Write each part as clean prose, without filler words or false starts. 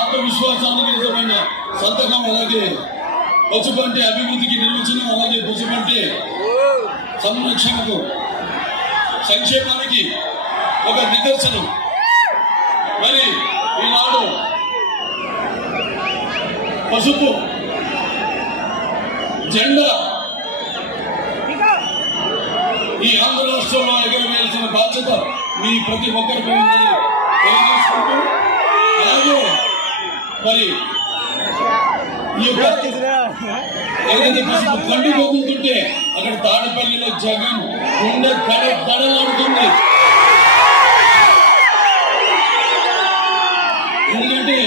ఆత్మవిశ్వాసానికి నిజమైన సంతకం, అలాగే పసుపంటే అభివృద్ధికి నిర్వచనం, అలాగే పసుపంటే సంరక్షణకు సంక్షేమానికి ఒక నిదర్శనం. మరి ఈనాడు పసుపు జెండా ఈ ఆంధ్ర రాష్ట్రంలో ఎగరవేయాల్సిన బాధ్యత మీ ప్రతి ఒక్కరిపై ఉందని తెలియజేసుకుంటూ, అలాగే మరి ఈ యొక్క ఏదైతే పసుపు కండి పోతుంటే అక్కడ తాడపల్లిలో జగన్ గుండె దడలాడుతుంది. ఎందుకంటే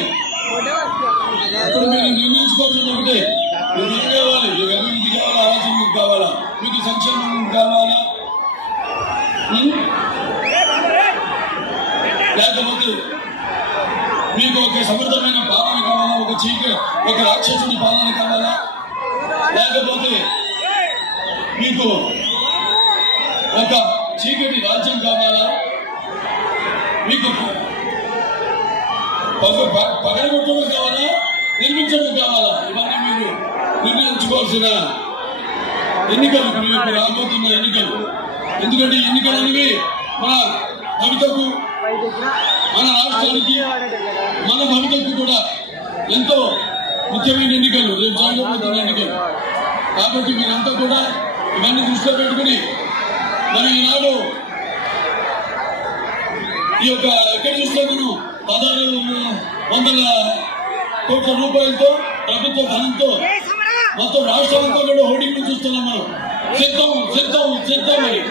ఇప్పుడు మీరు నిర్ణయించుకోవాల్సింది ఒకటే, మీకు ఏం కావాలి? మీకు అభివృద్ధి కావాలా, ఆలోచన మీకు కావాలా, మీకు సంక్షేమం కావాలా, లేకపోతే మీకు ఒక సమర్థమైన పాలన కావాలా, ఒక రాక్షసుని పాలన కావాలా, లేకపోతే మీకు ఒక చీకటి రాజ్యం కావాలా, మీకు పగలగొట్టడం కావాలా, నిర్మించడం కావాలా? ఇవన్నీ మీరు నిర్ణయించుకోవాల్సిన ఎన్నికలు, రాబోతున్న ఎన్నికలు. ఎందుకంటే ఎన్నికలు అనేవి మన భవితకు, మన రాష్ట్రానికి, మన భవితకు కూడా ఎంతో ముఖ్యమైన ఎన్నికలు, రేపు జరగబోతున్న ఎన్నికలు. కాబట్టి మీరంతా కూడా ఇవన్నీ దృష్టిలో పెట్టుకుని మరి ఈనాడు ఈ యొక్క ఎక్కడ చూస్తే మనం 1600 కోట్ల రూపాయలతో ప్రభుత్వ ధనంతో మొత్తం రాష్ట్రాలంతా కూడా హోర్డింగ్లు చూస్తున్నాం మనం. సిద్ధం సిద్ధం సిద్ధం అని